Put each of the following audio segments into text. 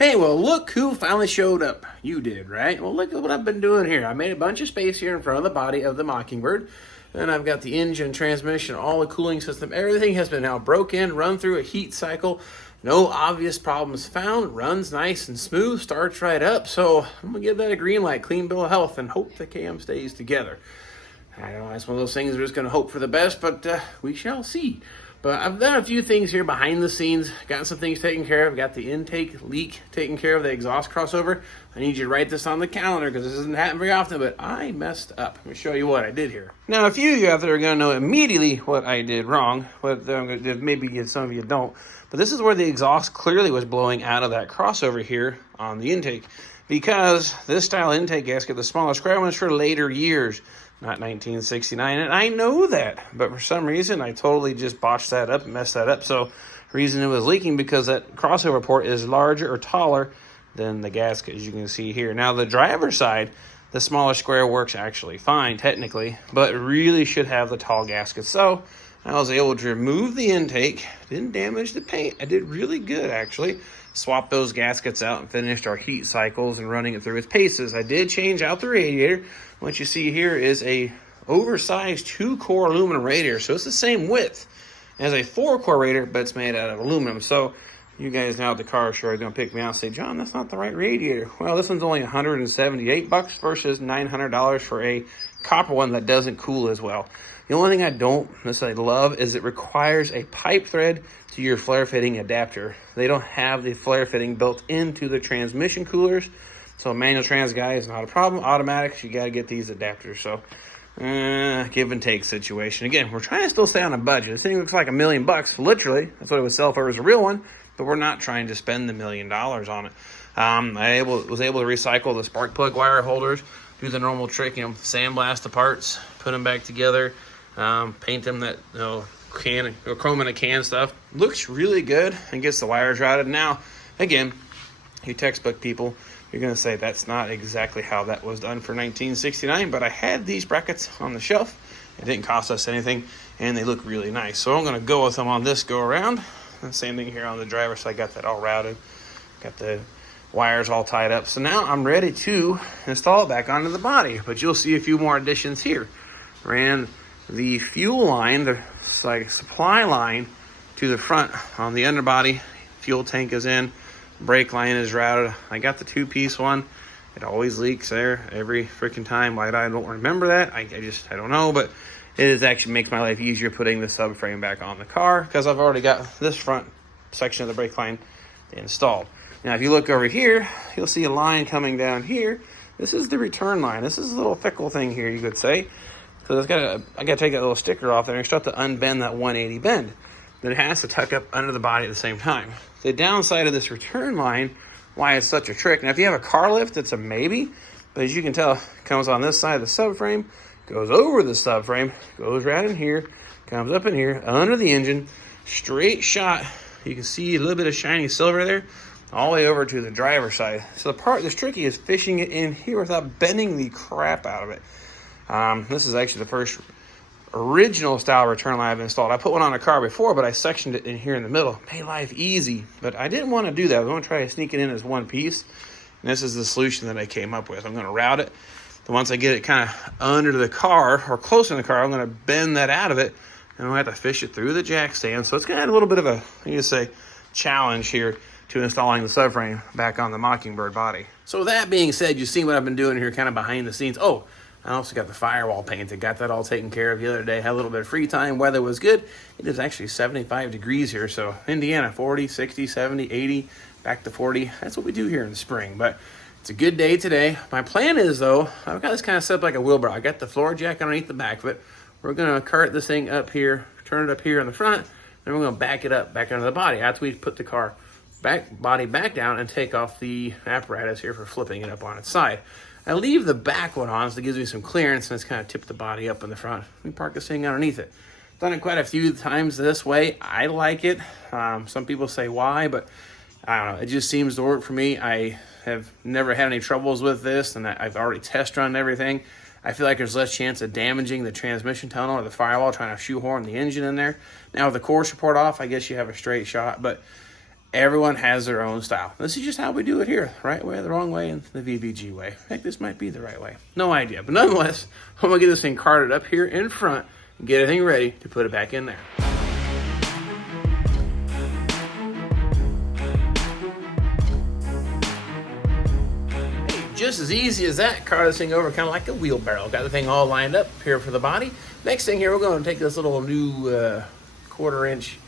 Hey, well, look who finally showed up. You did, right? Well, look at what I've been doing here. I made a bunch of space here in front of the body of the Mockingbird. And I've got the engine, transmission, all the cooling system. Everything has been now broken, run through a heat cycle. No obvious problems found. Runs nice and smooth, starts right up. So I'm going to give that a green light, clean bill of health, and hope the cam stays together. I don't know, it's one of those things we're just going to hope for the best, but we shall see. But I've done a few things here behind the scenes, gotten some things taken care of, got the intake leak taken care of, the exhaust crossover. I need you to write this on the calendar because this doesn't happen very often, but I messed up. Let me show you what I did here. Now, a few of you out there are going to know immediately what I did wrong, but maybe some of you don't. But this is where the exhaust clearly was blowing out of that crossover here on the intake, because this style intake gasket, the smaller square one, is for later years, not 1969, and I know that, but for some reason I totally just botched that up and messed that up. So the reason it was leaking because that crossover port is larger or taller than the gasket, as you can see here. Now the driver's side, the smaller square works actually fine technically, but really should have the tall gasket. So I was able to remove the intake, didn't damage the paint. I did really good actually. Swapped those gaskets out and finished our heat cycles and running it through its paces. I did change out the radiator. What you see here is a oversized 2-core aluminum radiator. So it's the same width as a 4-core radiator, but it's made out of aluminum. So you guys now at the car show are going to pick me out and say, John, that's not the right radiator. Well, this one's only $178 versus $900 for a copper one that doesn't cool as well. The only thing I don't necessarily love is it requires a pipe thread to your flare fitting adapter. They don't have the flare fitting built into the transmission coolers. So manual trans guy is not a problem. Automatics, you got to get these adapters. So give and take situation. Again, we're trying to still stay on a budget. This thing looks like $1 million, literally. That's what it would sell for as a real one, but we're not trying to spend the $1 million on it. I was able to recycle the spark plug wire holders, do the normal trick, sandblast the parts, put them back together, paint them that can or chrome in a can stuff. Looks really good and gets the wires routed. Now, again, you textbook people, you're going to say that's not exactly how that was done for 1969, but I had these brackets on the shelf. It didn't cost us anything, and they look really nice. So I'm going to go with them on this go around. And same thing here on the driver, so I got that all routed. Got the wires all tied up. So now I'm ready to install it back onto the body, but you'll see a few more additions here. Ran the fuel line, the supply line to the front on the underbody. Fuel tank is in. Brake line is routed. I got the 2-piece one. It always leaks there every freaking time. Why I don't remember that, I don't know, but it is actually makes my life easier putting the subframe back on the car because I've already got this front section of the brake line installed. Now, if you look over here, you'll see a line coming down here. This is the return line. This is a little fickle thing here, you could say. So I got to take that little sticker off there and start to unbend that 180 bend. Then it has to tuck up under the body at the same time. The downside of this return line, why it's such a trick. Now, if you have a car lift, it's a maybe. But as you can tell, it comes on this side of the subframe, goes over the subframe, goes right in here, comes up in here, under the engine, straight shot. You can see a little bit of shiny silver there, all the way over to the driver's side. So the part that's tricky is fishing it in here without bending the crap out of it. This is actually the first original style return line I've installed. I put one on a car before, but I sectioned it in here in the middle. Made life easy, but I didn't want to do that. I was going to try to sneak it in as one piece, and this is the solution that I came up with. I'm going to route it. Then once I get it kind of under the car or close to the car, I'm going to bend that out of it, and I'm going to have to fish it through the jack stand. So it's going to add a little bit of a, challenge here to installing the subframe back on the Mockingbird body. So with that being said, you've seen what I've been doing here kind of behind the scenes. Oh, I also got the firewall painted. Got that all taken care of the other day. Had a little bit of free time. Weather was good. It is actually 75 degrees here. So Indiana, 40, 60, 70, 80, back to 40. That's what we do here in the spring. But it's a good day today. My plan is, though, I've got this kind of set up like a wheelbarrow. I got the floor jack underneath the back of it. We're going to cart this thing up here, turn it up here in the front, then we're going to back it up back under the body after we put the car body back down and take off the apparatus here for flipping it up on its side. I leave the back one on so it gives me some clearance and it's kind of tipped the body up in the front. We park this thing underneath it. Done it quite a few times this way. I like it. Some people say why, but I don't know. It just seems to work for me. I have never had any troubles with this, and I've already test run everything. I feel like there's less chance of damaging the transmission tunnel or the firewall trying to shoehorn the engine in there. Now with the core support off, I guess you have a straight shot, but Everyone has their own style. This is just how we do it here. The right way, the wrong way, and the VBG way. Heck, this might be the right way. No idea. But nonetheless, I'm going to get this thing carted up here in front and get everything ready to put it back in there. Hey, just as easy as that, cart this thing over kind of like a wheelbarrow. Got the thing all lined up here for the body. Next thing here, we're going to take this little new 1/4-inch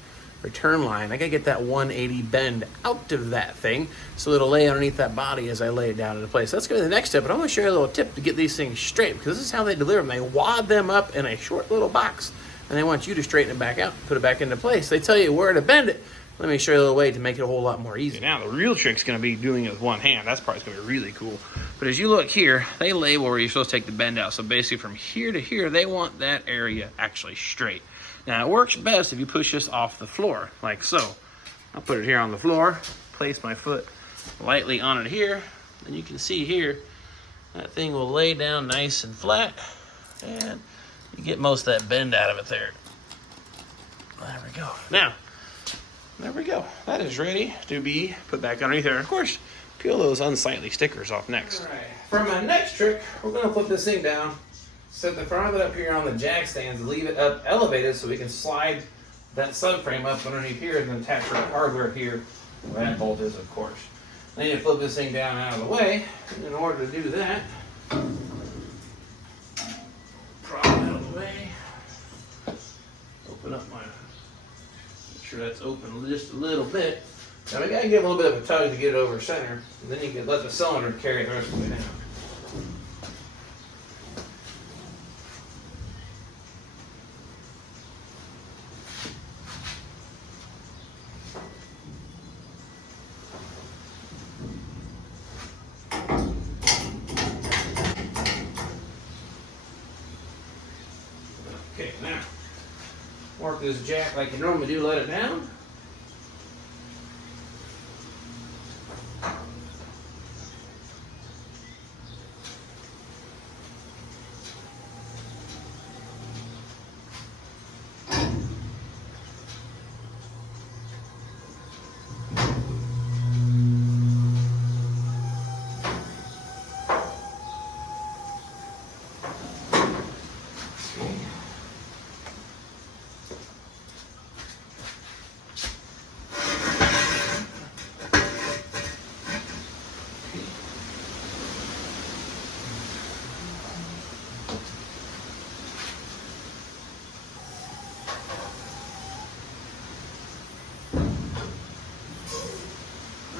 return line. I gotta get that 180 bend out of that thing so it'll lay underneath that body as I lay it down into place. That's gonna be the next step, but I want to show you a little tip to get these things straight, because this is how they deliver them. They wad them up in a short little box and they want you to straighten it back out, put it back into place. They tell you where to bend it. Let me show you a little way to make it a whole lot more easy. Now the real trick's gonna be doing it with one hand. That's part's gonna be really cool. But as you look here, they label where you're supposed to take the bend out. So basically from here to here, they want that area actually straight. Now, it works best if you push this off the floor, like so. I'll put it here on the floor, place my foot lightly on it here, and you can see here, that thing will lay down nice and flat, and you get most of that bend out of it there. There we go. Now, there we go. That is ready to be put back underneath there. Of course, peel those unsightly stickers off next. All right. For my next trick, we're going to put this thing down. Set the front of it up here on the jack stands and leave it up elevated so we can slide that subframe up underneath here and then attach our hardware here where that bolt is, of course. Then you flip this thing down out of the way. And in order to do that, prop it out of the way. Open up make sure that's open just a little bit. Now we gotta give a little bit of a tug to get it over center, and then you can let the cylinder carry it the rest of the way down. Okay, now, work this jack like you normally do, let it down.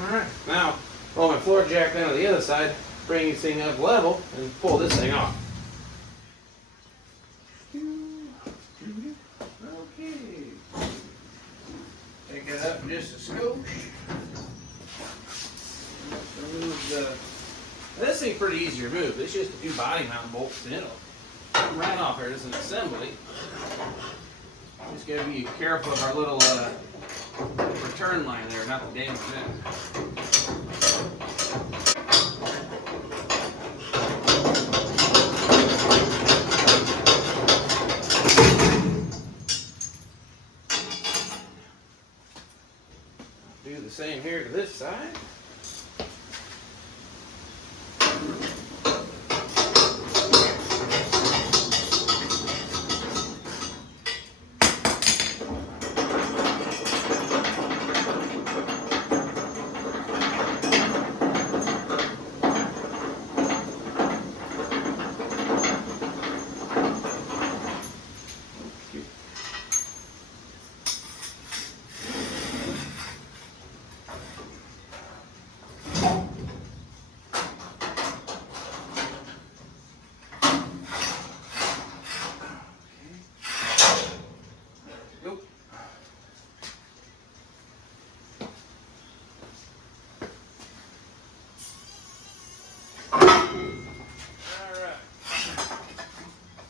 Alright, now roll my floor jack down to the other side, bring this thing up level, and pull this thing off. Okay. Take it up just a skosh. Remove this thing's pretty easy to remove. It's just a few body mount bolts and it'll come right off here. This is an assembly. Just gotta be careful of our little return line there, not to damage that. Do the same here to this side.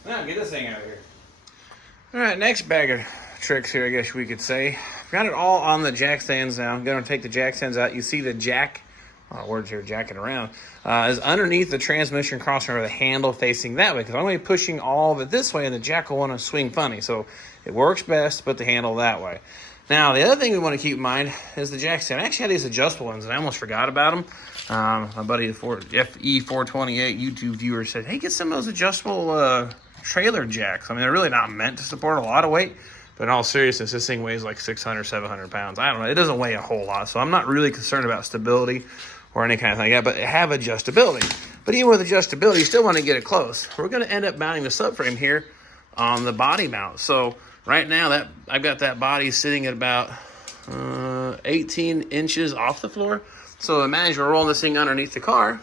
Now get this thing out of here. All right, next bag of tricks here, I guess we could say. Got it all on the jack stands now. I'm going to take the jack stands out. You see the jack, words here, jacking around, is underneath the transmission crossover, the handle facing that way, because I'm going to be pushing all of it this way, and the jack will want to swing funny. So it works best to put the handle that way. Now, the other thing we want to keep in mind is the jack stand. I actually had these adjustable ones, and I almost forgot about them. My buddy, the FE428 YouTube viewer, said, hey, get some of those adjustable trailer jacks. I mean, they're really not meant to support a lot of weight, but in all seriousness, this thing weighs like 600, 700 pounds. I don't know. It doesn't weigh a whole lot, so I'm not really concerned about stability or any kind of thing like that, but have adjustability. But even with adjustability, you still want to get it close. We're going to end up mounting the subframe here on the body mount. So right now, that I've got that body sitting at about 18 inches off the floor. So imagine we're rolling this thing underneath the car,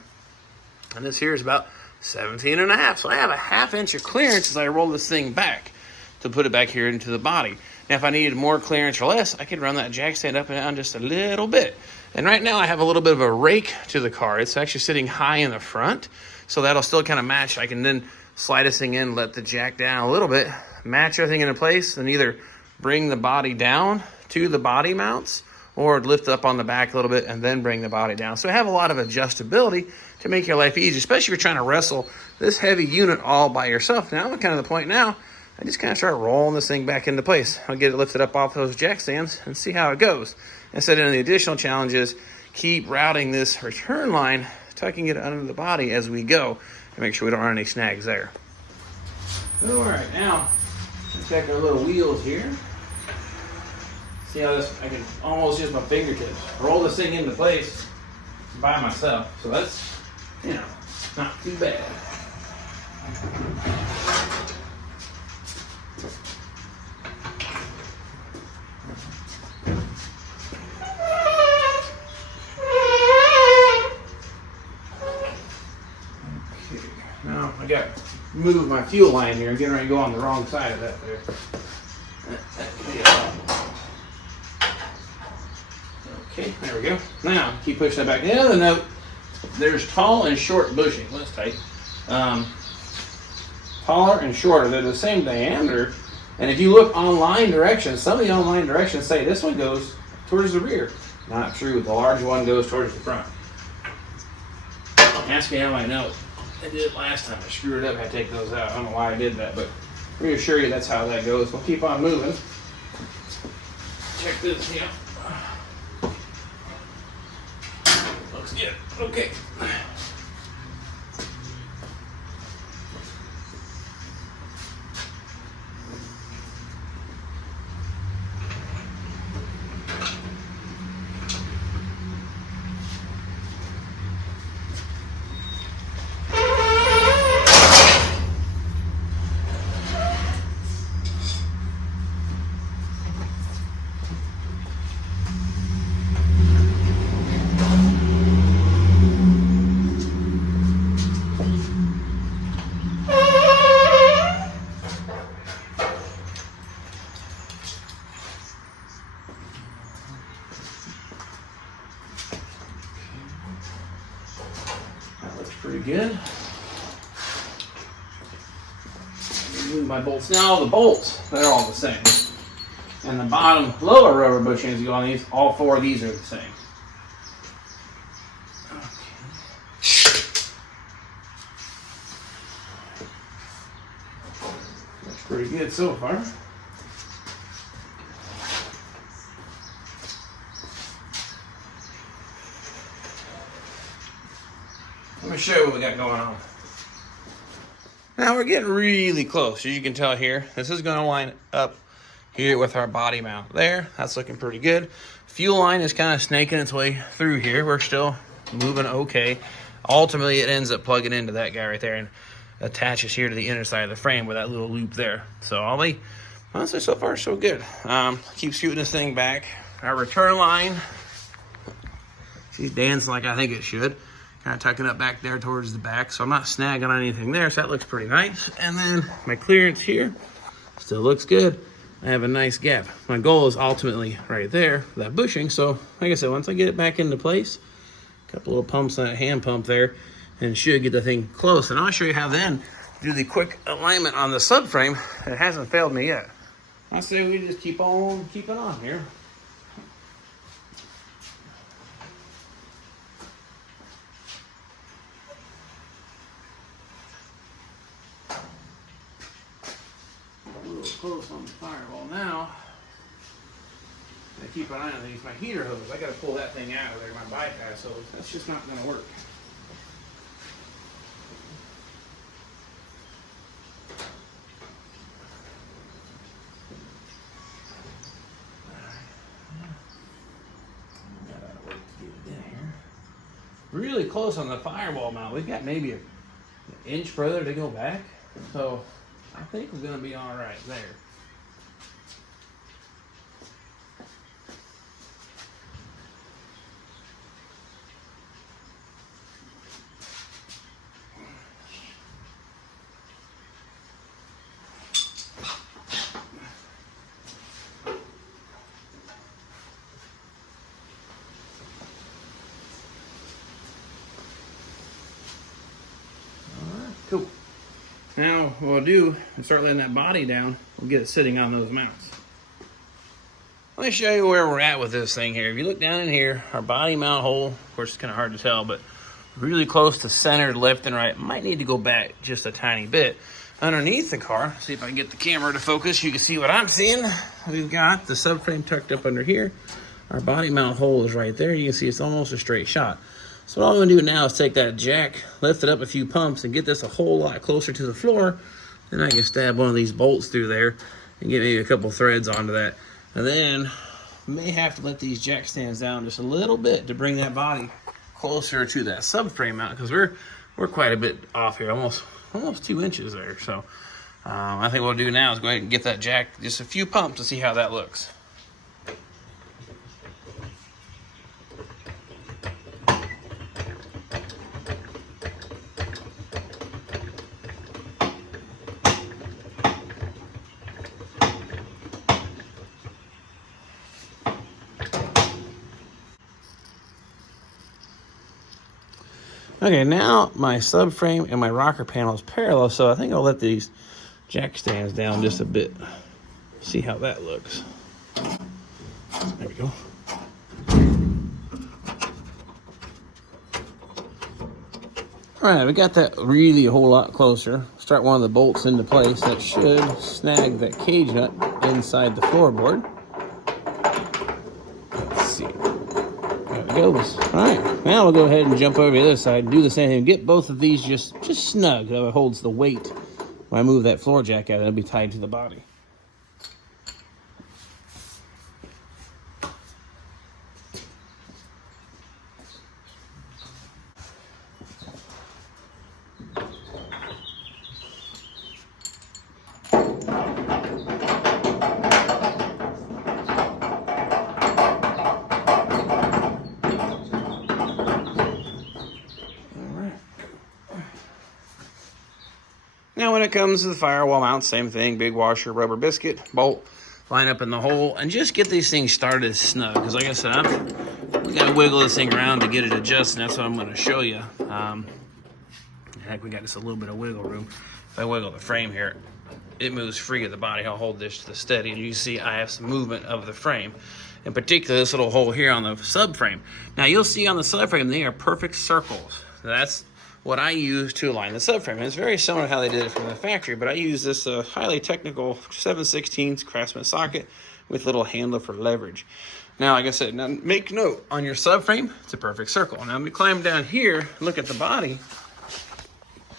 and this here is about 17 and a half. So I have a ½ inch of clearance as I roll this thing back to put it back here into the body. Now, if I needed more clearance or less, I could run that jack stand up and down just a little bit. And right now I have a little bit of a rake to the car. It's actually sitting high in the front, so that'll still kind of match. I can then slide this thing in, let the jack down a little bit, match everything into place, and either bring the body down to the body mounts or lift up on the back a little bit and then bring the body down. So I have a lot of adjustability to make your life easy, especially if you're trying to wrestle this heavy unit all by yourself. Now I'm kind of the point now, I just kind of start rolling this thing back into place. I'll get it lifted up off those jack stands and see how it goes. And so then the additional challenge is keep routing this return line, tucking it under the body as we go, and make sure we don't run any snags there. All right, now let's check our little wheels here. See how this, I can almost use my fingertips, roll this thing into place by myself. So that's, you know, not too bad. Now I got to move my fuel line here. I'm getting ready to go on the wrong side of that there. Okay, there we go. Now keep pushing that back. The other note, there's tall and short bushing. Let's take taller and shorter. They're the same diameter. And if you look online directions, some of the online directions say this one goes towards the rear. Not true. The large one goes towards the front. Ask me how I know. I did it last time. I screwed it up. I had to take those out. I don't know why I did that, but reassure you that's how that goes. We'll keep on moving. Check this here. Looks good. Okay. Pretty good. Move my bolts. Now the bolts, they're all the same. And the bottom lower rubber bushings go on these, all four of these are the same. Okay. Looks pretty good so far. Let me show you what we got going on. Now we're getting really close. As you can tell here, this is going to line up here with our body mount there. That's looking pretty good. Fuel line is kind of snaking its way through here. We're still moving okay. Ultimately, it ends up plugging into that guy right there and attaches here to the inner side of the frame with that little loop there. So honestly, so far so good. Keep scooting this thing back. Our return line, she's dancing like I think it should. Kind of tucking up back there towards the back, so I'm not snagging on anything there, so that looks pretty nice. And then my clearance here still looks good. I have a nice gap. My goal is ultimately right there, that bushing. So like I said, once I get it back into place, a couple little pumps on that hand pump there, and should get the thing close. And I'll show you how then do the quick alignment on the subframe. It hasn't failed me yet. I say we just keep on keeping on here. Close on the firewall now. I keep an eye on these. My heater hose, I gotta pull that thing out of there, my bypass hose. That's just not gonna work. Really close on the firewall mount. We've got maybe an inch further to go back. So I think we're gonna be all right there. Cool. Now what we'll do is start letting that body down. We'll get it sitting on those mounts. Let me show you where we're at with this thing here. If you look down in here, our body mount hole, of course it's kind of hard to tell, but really close to centered left and right. Might need to go back just a tiny bit. Underneath the car, see if I can get the camera to focus, you can see what I'm seeing. We've got the subframe tucked up under here. Our body mount hole is right there. You can see it's almost a straight shot. So what I'm gonna do now is take that jack, lift it up a few pumps, and get this a whole lot closer to the floor. Then I can stab one of these bolts through there and get maybe a couple threads onto that. And then may have to let these jack stands down just a little bit to bring that body closer to that subframe mount, because we're quite a bit off here, almost 2 inches there. So I think what we'll do now is go ahead and get that jack just a few pumps to see how that looks. Okay, now my subframe and my rocker panel is parallel, so I think I'll let these jack stands down just a bit. See how that looks. There we go. All right, we got that really a whole lot closer. Start one of the bolts into place. That should snag that cage nut inside the floorboard. Let's see. There it goes. All right, now we'll go ahead and jump over to the other side and do the same thing. Get both of these just snug. That holds the weight. When I move that floor jack out, it'll be tied to the body. Now when it comes to the firewall mount, same thing, big washer, rubber biscuit, bolt, line up in the hole, and just get these things started snug. Because like I said, we got to wiggle this thing around to get it adjusted, and that's what I'm going to show you. Heck, we got just a little bit of wiggle room. If I wiggle the frame here, it moves free of the body. I'll hold this to the steady, and you see I have some movement of the frame. In particular, this little hole here on the subframe. Now you'll see on the subframe, they are perfect circles. That's what I use to align the subframe. And it's very similar to how they did it from the factory, but I use this highly technical 7/16 Craftsman socket with little handle for leverage. Now, like I said, now make note, on your subframe, it's a perfect circle. Now, when we climb down here, look at the body,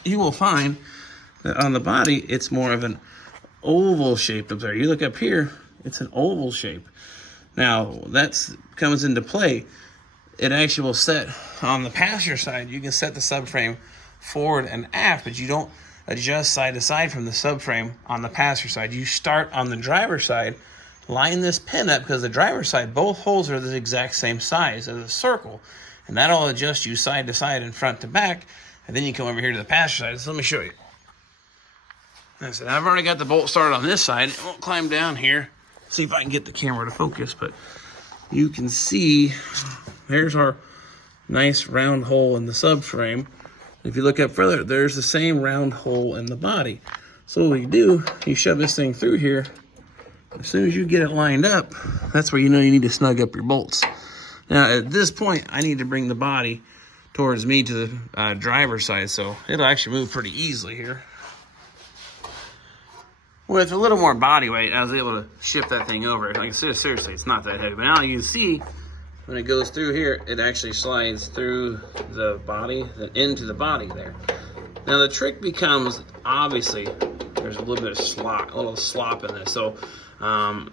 you will find that on the body, it's more of an oval shape up there. You look up here, it's an oval shape. Now, that comes into play. It actually will set on the passenger side. You can set the subframe forward and aft, but you don't adjust side to side from the subframe on the passenger side. You start on the driver's side, line this pin up, because the driver's side, both holes are the exact same size as a circle, and that'll adjust you side to side and front to back, and then you come over here to the passenger side. So let me show you. I said, I've already got the bolt started on this side. It won't climb down here. See if I can get the camera to focus, but you can see there's our nice round hole in the subframe. If you look up further, there's the same round hole in the body. So what you do, you shove this thing through here. As soon as you get it lined up, that's where you know you need to snug up your bolts. Now at this point, I need to bring the body towards me to the driver's side, so it'll actually move pretty easily here. with a little more body weight, I was able to shift that thing over. Like, seriously, it's not that heavy. But now you can see when it goes through here, it actually slides through the body, then into the body there. Now the trick becomes, obviously, there's a little bit of slop, a little slop in this. So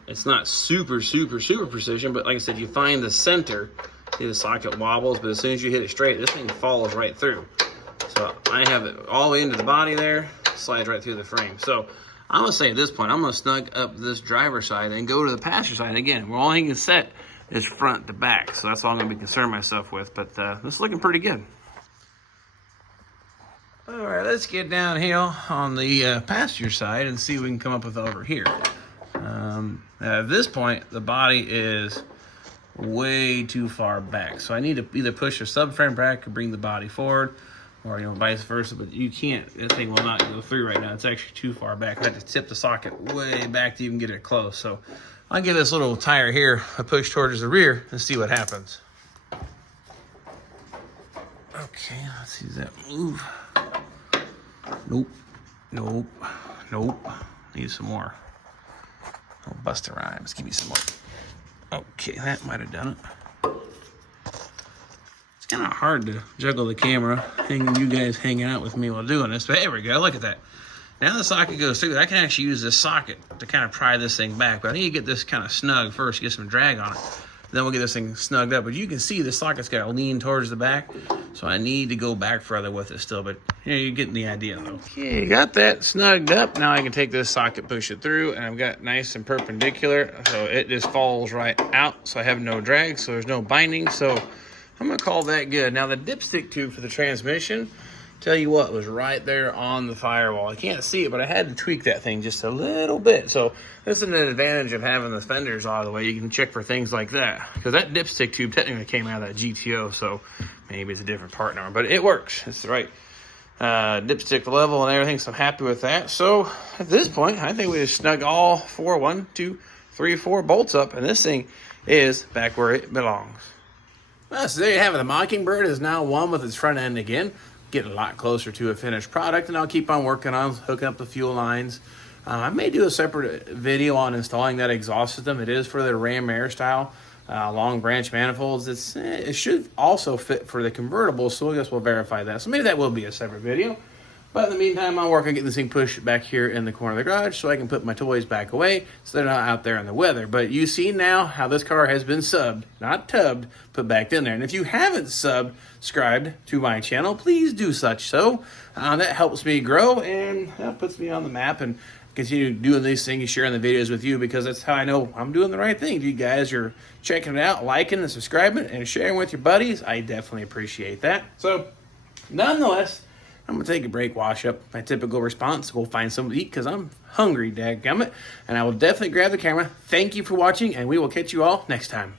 it's not super precision, but like I said, you find the center, see the socket wobbles, but as soon as you hit it straight, this thing follows right through. So I have it all the way into the body there, slides right through the frame. So I'm gonna say at this point, I'm gonna snug up this driver's side and go to the passenger side. And again, all he can set is front to back. So that's all I'm gonna be concerned myself with, but this is looking pretty good. All right, let's get downhill on the passenger side and see what we can come up with over here. At this point, the body is way too far back. So I need to either push the subframe back or bring the body forward, or vice versa, but you can't. This thing will not go through right now. It's actually too far back. I had to tip the socket way back to even get it close. So I'll give this little tire here a push towards the rear and see what happens. Okay, let's see, does that move? Nope. Need some more. Oh, Busta Rhymes, give me some more. Okay, that might have done it. It's kind of hard to juggle the camera, you guys hanging out with me while doing this, but there we go, look at that. Now the socket goes through. I can actually use this socket to kind of pry this thing back, but I need to get this kind of snug first, get some drag on it. Then we'll get this thing snugged up. But you can see the socket's got to lean towards the back, so I need to go back further with it still. But you're getting the idea, though. Okay, got that snugged up. Now I can take this socket, push it through, and I've got nice and perpendicular, so it just falls right out. So I have no drag, so there's no binding. So I'm gonna call that good. Now the dipstick tube for the transmission, tell you what, was right there on the firewall. I can't see it, but I had to tweak that thing just a little bit. So this is an advantage of having the fenders out of the way. You can check for things like that, because that dipstick tube technically came out of that GTO, so maybe it's a different part number, but it works. It's the right dipstick level and everything, so I'm happy with that. So at this point, I think we just snug all 4 bolts up, and this thing is back where it belongs. Well, so there you have it. The Mockingbird is now one with its front end again. Getting a lot closer to a finished product, and I'll keep on working on hooking up the fuel lines. I may do a separate video on installing that exhaust system. It is for the Ram Air style long branch manifolds. It should also fit for the convertible, so I guess we'll verify that. So maybe that will be a separate video. But in the meantime, I'll work on getting this thing pushed back here in the corner of the garage so I can put my toys back away so they're not out there in the weather. But you see now how this car has been subbed, not tubbed, put back in there. And if you haven't subscribed to my channel, please do such so. That helps me grow, and that puts me on the map and continue doing these things, sharing the videos with you, because that's how I know I'm doing the right thing. If you guys are checking it out, liking and subscribing and sharing with your buddies, I definitely appreciate that. So nonetheless, I'm going to take a break, wash up. My typical response, go find something to eat because I'm hungry, dadgummit. And I will definitely grab the camera. Thank you for watching, and we will catch you all next time.